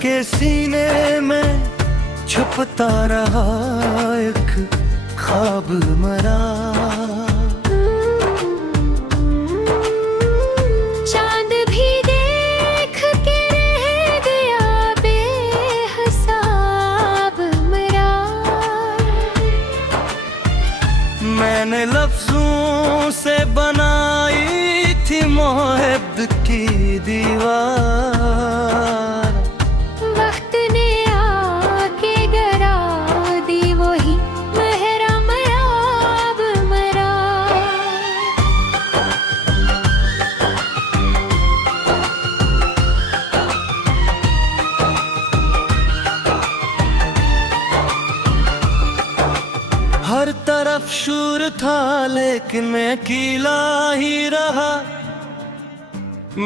के सीने में छुपता रहा एक ख्वाब मरा। चांद भी देख के रह गया बेहिसाब मरा। मैंने लफ्जों से बनाई थी मोहब्बत की दीवार, वक्त ने आके गिरा दी वही महरम याब मरा। हर तरफ शूर था लेकिन मैं अकेला ही रहा।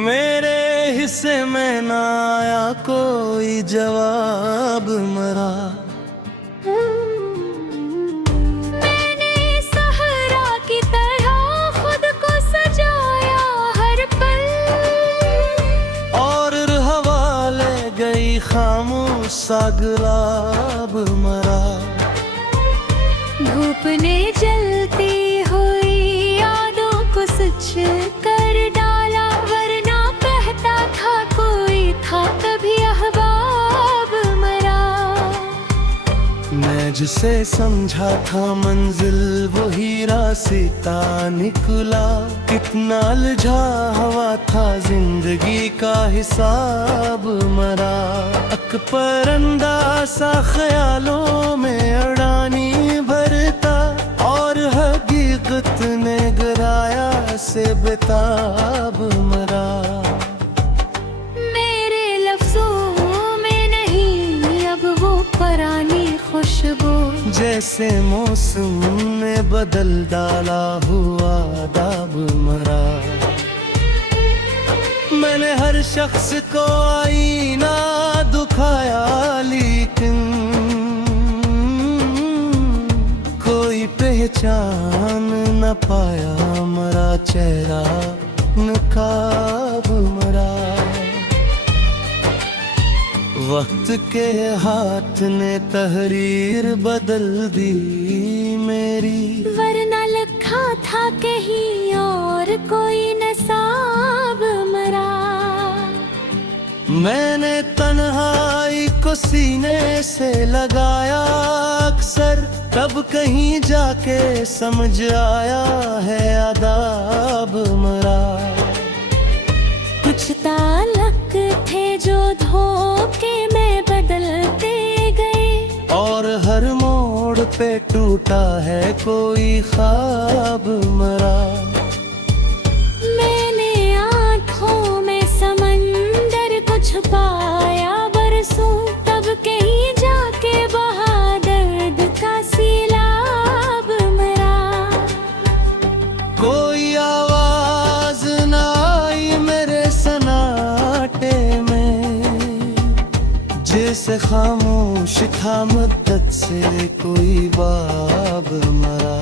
मेरे हिस्से में ना आया कोई जवाब मरा। मैंने सहरा की तरह खुद को सजाया हर पल, और हवाले गई खामोश सा गुलाब मरा। धूप ने जलती हुई यादों को सच कर डाला, वरना कहता था कोई था कभी अहबाब मरा। मैं जिसे समझा था मंजिल वही रास्ता निकला। कितना लजा हवा था जिंदगी का हिसाब मरा। अकबरंदा सा ख्यालों में अड़ानी भरता, और हकीकत ने गिराया से बेताब मरा। मेरे लफ्जों में नहीं अब वो पुरानी खुशबू, जैसे मौसम ने बदल डाला हुआ दाब मरा। मैंने हर शख्स को आईना दुखाया लेकिन कोई पहचान न पाया। मरा चेहरा नकाब मरा। वक्त के हाथ ने तहरीर बदल दी मेरी, वरना लिखा था कहीं और कोई नसाब मरा। मैंने तन्हाई को सीने से लगाया अक्सर, तब कहीं जाके समझ आया है आदाब मरा। कुछ ताल्लुक थे जो धोखे में बदलते गए, और हर मोड़ पे टूटा है कोई ख्वाब मरा। मैंने आँखों में समंदर को छुपाया बरसों, तब कहीं जाके बहा दर्द का सैलाब मरा। कोई आवाज न आई मेरे सन्नाटे में, जैसे खामोश था मुद्दत से कोई बाब मरा।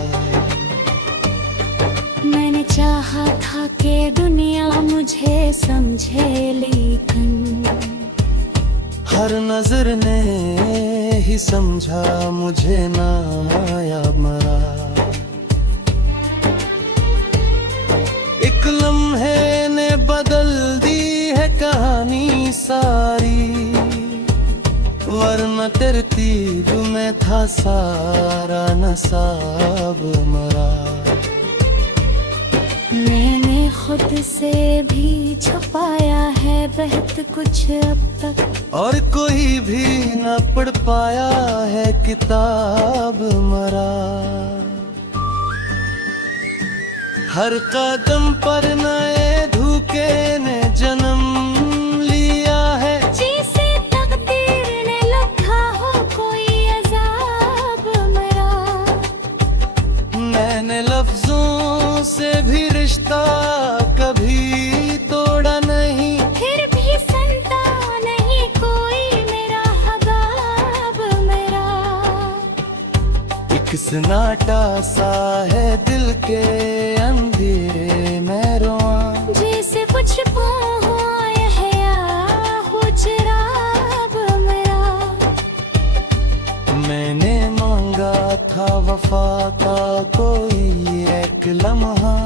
मैंने चाहा था कि दुनिया मुझे समझे, लेकिन हर नजर ने ही समझा मुझे ना आया मरा। एक लम्हे ने बदल दी है कहानी सारी, वरना तरतीब में था सारा नसाब मरा। मैंने खुद से भी छुपाया है बहुत कुछ अब तक, और कोई भी न पढ़ पाया है किताब मरा। हर कदम पर नए धोखे ने जन्म लिया है, जैसे तकदीर ने लिखा हो कोई अज़ाब मरा। मैंने लफ्जों से भी रिश्ता कभी तोड़ा नहीं, फिर भी सुनता नहीं कोई मेरा हबाब मेरा। एक सन्नाटा सा है दिल के अंधेरे में रोआं, जैसे कुछ हो या हो चराब वफा का कोई एक लम्हा,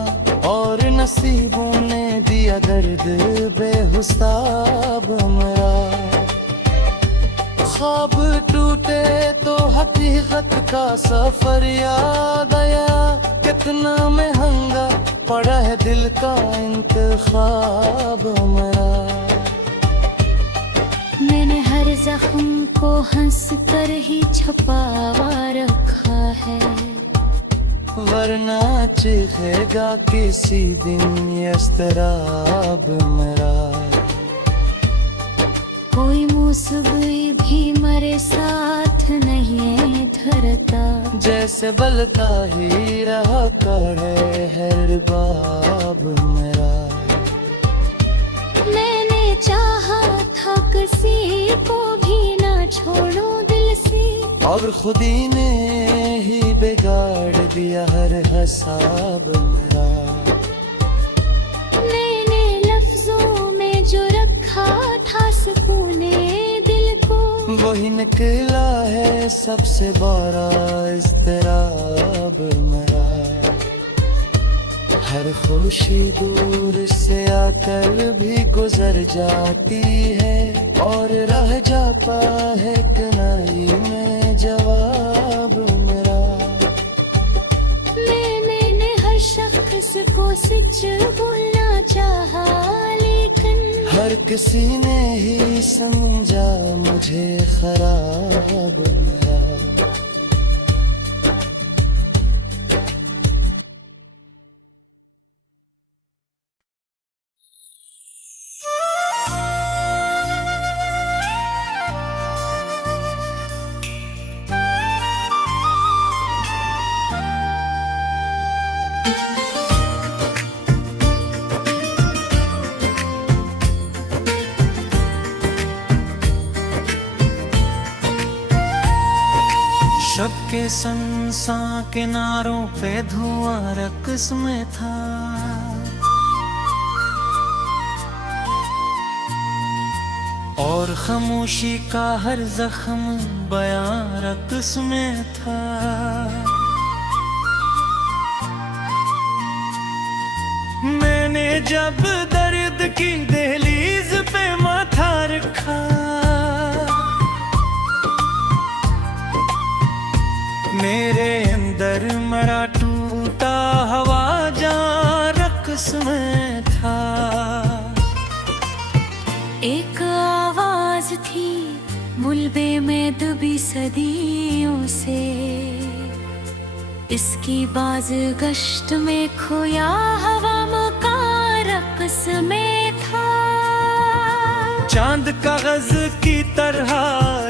और नसीबों ने दिया दर्द बेहिसाब मेरा। ख्वाब टूटे तो हकीकत का सफर याद आया, कितना महंगा पड़ा है दिल का इंतखाब मेरा। मैंने हर जख्म को हंस कर ही छुपावा रखा है, वरना चीखेगा किसी दिन ये इस्तराब मेरा। कोई मुसीबत भी मेरे साथ नहीं धरता, जैसे बलता ही रहा करे हर बाब मेरा। मैंने चाहा था किसी को भी ना छोड़ूं दिल से, और खुदी ने ही बिगाड़ दिया हर हिसाब मेरा। मैंने लफ्जों में जो रखा था सुकूने दिल को, वही निकला है सबसे बड़ा इज़्तिराब मेरा। हर खुशी दूर से आकर भी गुजर जाती है, और रह जाता है कनाई में जवाब मेरा। मैंने हर शख्स को सच बोलना चाहा, लेकिन हर किसी ने ही समझा मुझे खराब मेरा। शब के संसा किनारों पे धुआं रक्स में था, और खामोशी का हर जख्म बयां रक्स में था। मैंने जब दर्द की दहलीज पे माथा रखा, मेरे अंदर मरा टूटा हवा जहाँ रक्स में था। एक आवाज थी मुलबे में दबी सदियों से, इसकी बाज गश्त में खोया हवा मका रक्स में था। चांद कागज की तरह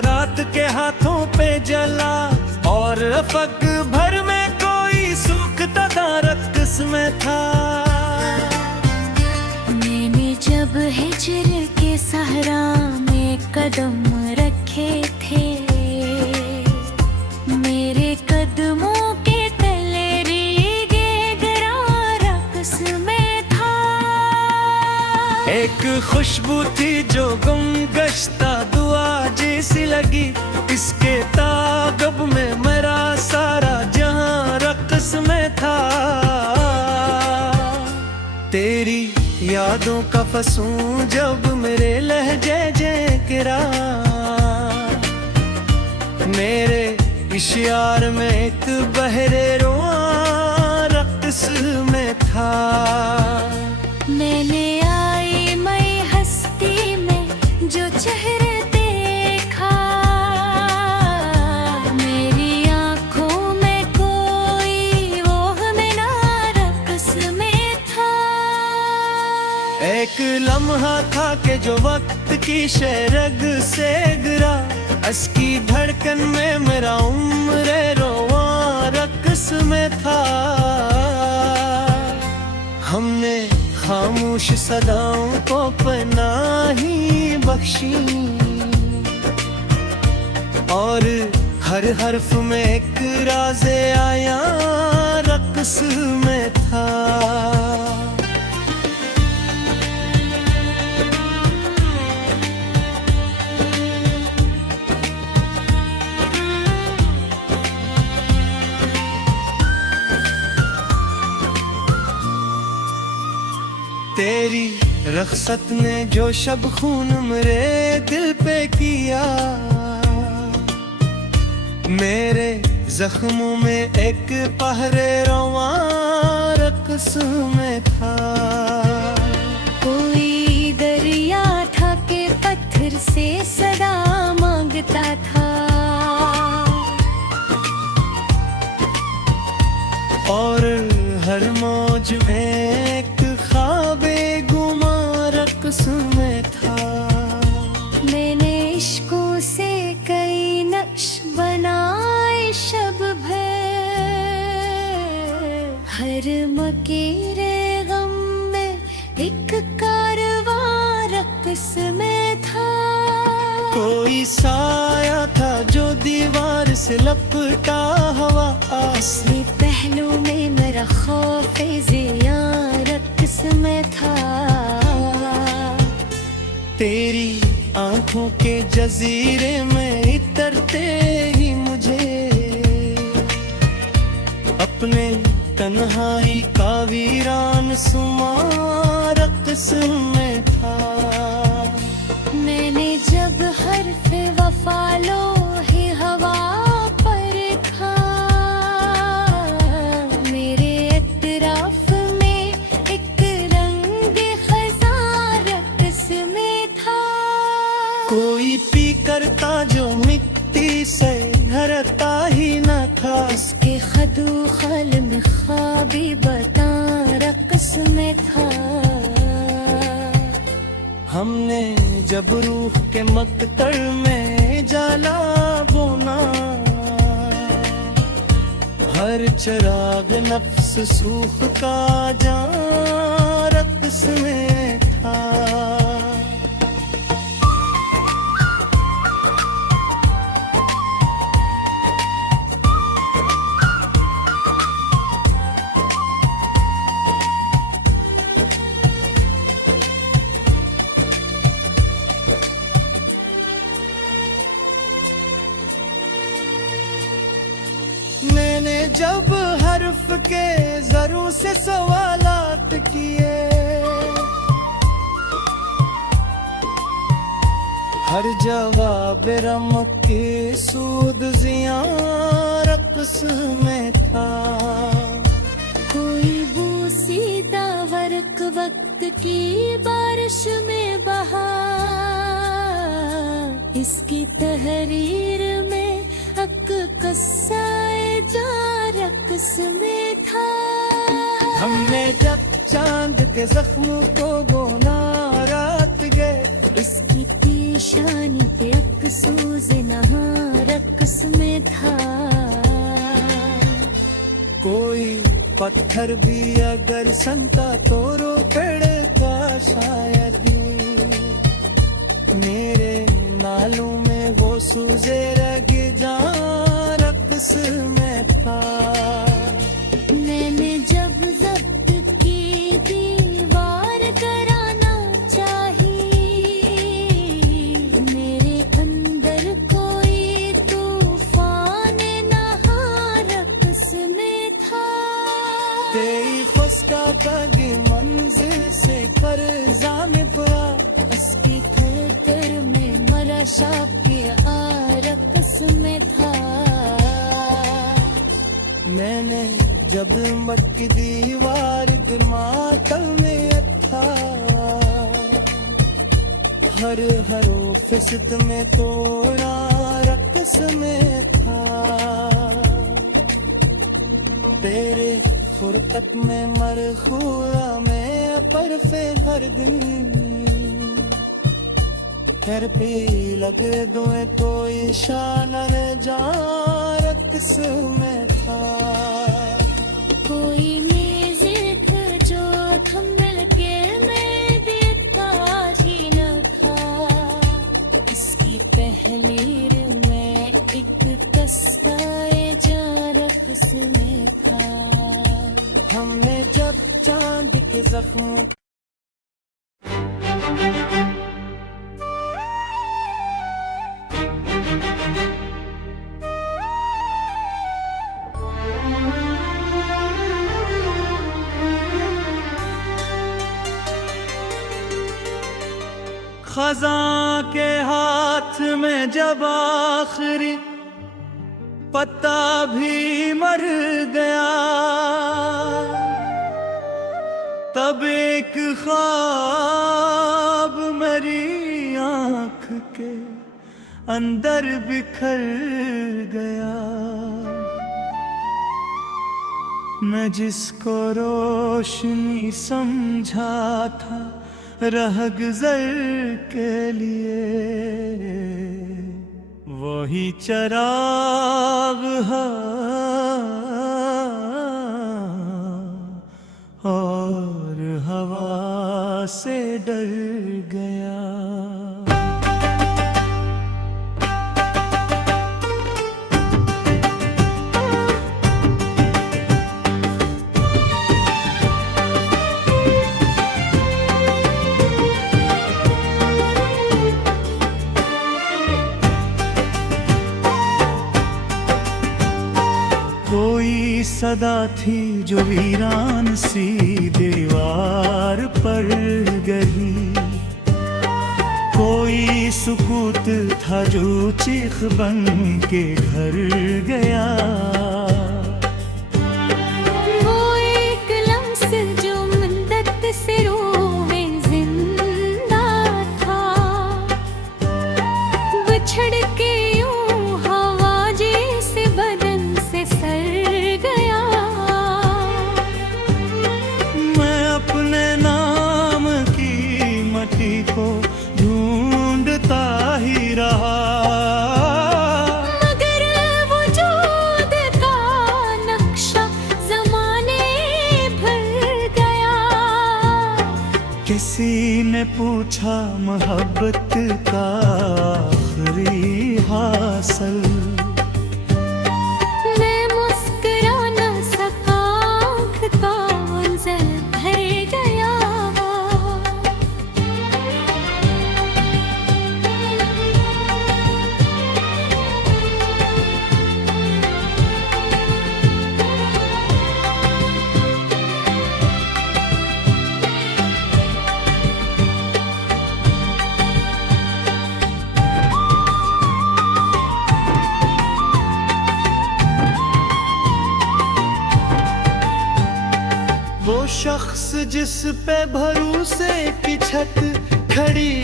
रात के हाथों पे जला, और अफक भर में कोई सूखता रक्स में था। मैंने जब हिजर के सहरा में कदम रखे थे, मेरे कदमों के तले रीगे गरा रक्स में था। एक खुशबू थी जो गुम गश्ता दुआ जैसी लगी, इसके तागब में मेरा सारा जहां रक्स में था। तेरी यादों का फसूं जब मेरे लहजे जे गिरा, मेरे इश्यार में एक बहरे रुआ रक्स में था। मैंने आई मई हस्ती में जो चेहरे देखा, मेरी आंखों में कोई वो हमें रक्स में था। एक लम्हा था कि जो वक्त की शरग से गिरा, असकी धड़कन में मेरा उम्र रोवा रक्स में था। हमने खामोश सदाओं को पनाही बख्शी, और हर हर्फ में एक राज़े आया रक्स में था। तेरी रख्सत ने जो शब खून मेरे दिल पे किया, मेरे जख्मों में एक पहरे रवा रक्स में था। कोई दरिया था के पत्थर से सदा मांगता था, और हर मौज में एक ख्वाबे गुमा रक्स में था। मैंने इश्कों से कई नक्श बनाए शब भर, हर मकीरे गम में एक कारवां रक्स में था। कोई साया था जो दीवार से लपटा हुआ, असली पहलू में मेरा खौफ ज़िया रक्स में था। तेरी आंखों के जजीरे में इतरते ही मुझे अपने तन्हाई का वीरान सुमा रक्स में था। मैंने जब हर्फ वफा लोहे हवा पर खा, मेरे इतराफ में एक रंग खज़ा रक्स में था। कोई पी करता जो मिट्टी से हरता ही न था, उसके खदू खल में ख्वाबी बता रक्स में था। हमने जब रूह के मकतल में जाला बोना, हर चिराग नफ्स सूख का जान रक्स में था। मैंने जब हर्फ के जरू से सवालात किए, हर जवाब रमक के सूद जिया रक्स में था। कोई बूसीदा वर्क वक्त की बारिश में बहा, इसकी तहरीर में हक कस्साए जा रक्स में था। हमने जब चांद के जख्म को बोना रात गए, इसकी पेशानी पे अकसूज नहा रक्स में था। कोई पत्थर भी अगर संता तो रो पड़ता शायद, मेरे नालों में वो सूजे रग जा रक्स में था। मैंने जब जब्त की दीवार कराना चाही, मेरे अंदर कोई तूफान नहा रक्स में था। तेरी खुस्का पगी मंजिल से कर्जा में पड़ा, उसकी थर में मरा शाफी आ रक्स में था। मैंने जब मत की दीवार गिरमातल में था, हर हरो फिसत में तोड़ा रक्स में था। तेरे फुरकत में मरखुआ में परफे हर दिन, घर पे लग दुए तो ईशान जा रक्स में था। कोई मेज़ जो थंबल के मैं देखता ही न था, इसकी तहलीर में एक कस्ताए जा रक्स में था। हमने जब चांद के जख्मों खजां के हाथ में जब आखिरी पत्ता भी मर गया, तब एक ख्वाब मेरी आंख के अंदर बिखर गया। मैं जिसको रोशनी समझा था रह गुज़र के लिए, वही चराग है और हवा से डर गया। कोई सदा थी जो वीरान सी दीवार पर गई, कोई सुकूत था जो चीख बन के घर गया। वो एक लम्स जो मुद्दत से रूह में जिंदा था, बिछड़ के यूं हवा जैसे बदन से सर गया। मैं अपने नाम की मट्टी को ढूंढता ही रहा, मगर वजूद का नक्शा ज़माने भर गया। किसी ने पूछा मोहब्बत का आखिरी हासिल, मैं मुस्कुरा न सका, आँख का मंज़र भर गया। वो शख्स जिस पे भरोसे की छत खड़ी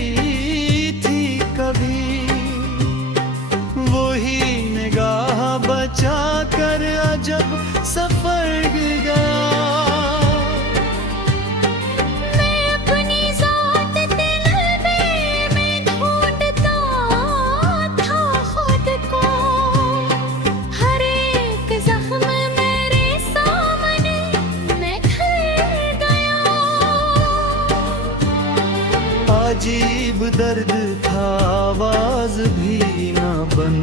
थी कभी, वही निगाह बचा कर अजब सफर गया। मैं अपनी ज़ात तलबे में ढूंढता था खुद को, हर एक ज़ख्म मेरे सामने मैं खल गया। अजीब दर्द था, आवाज भी न बन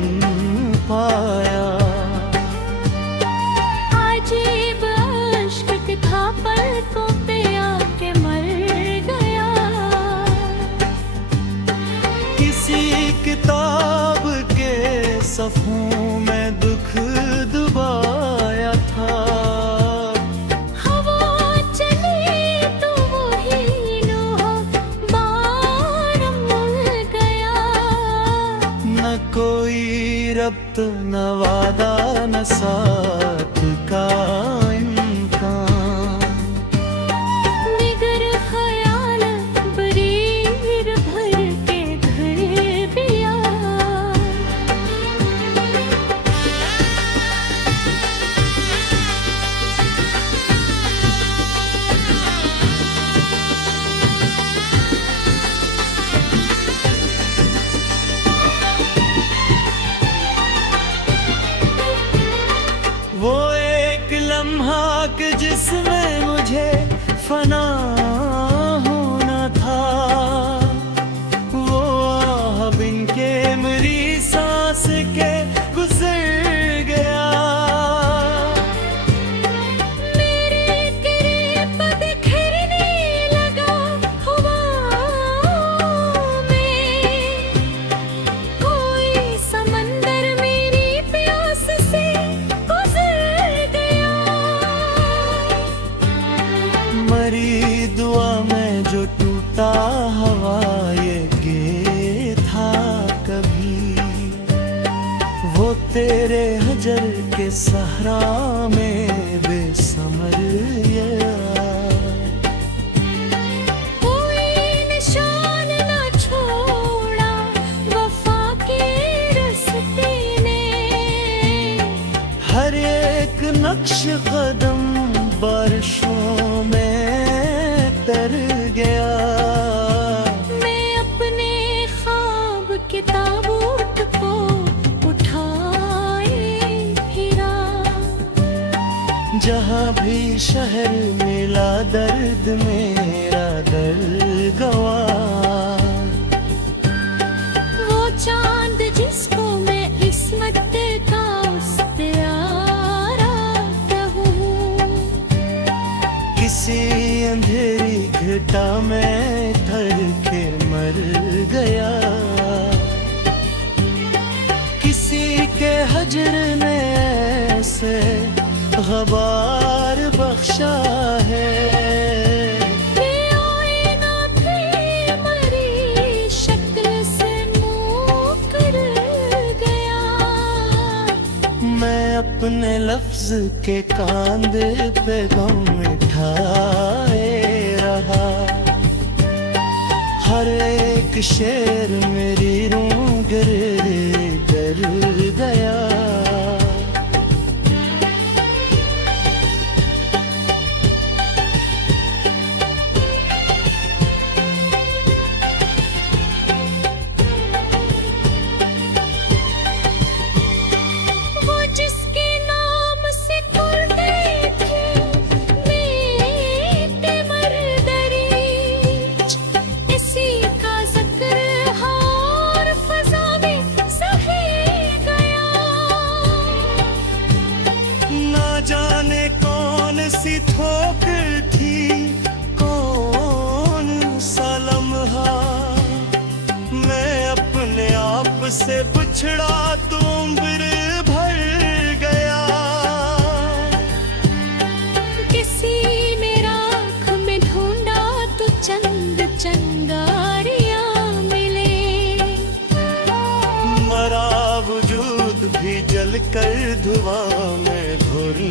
पाया। अजीब इश्क था, पलकों पे आके मर गया। किसी किताब के सफ़ों में दुख दबाया था, हवा चली तो वही लौह बार मुड़ गया। न कोई रब्त न वादा न साथ का इम्कान, बिगर ख्याल बरीर भर के घर पिया। वो एक लम्हा कि जिसमें मुझे फना होना था, वो आह बिन के मेरी सांस के गुजर गया। मेरे करीब बिखरने लगा हवाओं में, कोई समंदर मेरी प्यास से गुजर गया। मरी दुआ जहाँ भी शहर मिला दर्द मेरा दर्द गवा। वो चांद जिसको मैं इस्मत का उस्तारा कहूँ, किसी अंधेरी घटा में थर के मर गया। किसी के हजर ने ऐसे गबार बख्शा है। ये आईना भी मरी शक्ल से मुकर गया। मैं अपने लफ्ज के कांधे पे गम उठाए रहा। हर एक शेर मेरी रूह गिरे डर गया। वो जिसके नाम से खुलती थी मीठे मरदरीच, इसी का जिक्र हर फजा में सही गया। ना जाने कौन सी ठोकर थी, कौन सा लम्हा। मैं अपने आप से बिछड़ा तो उम्र भर गया। किसी ने राख में ढूंढा तो चंद चंगारियां मिले। मरा वजूद भी जल कर धुआं में घुल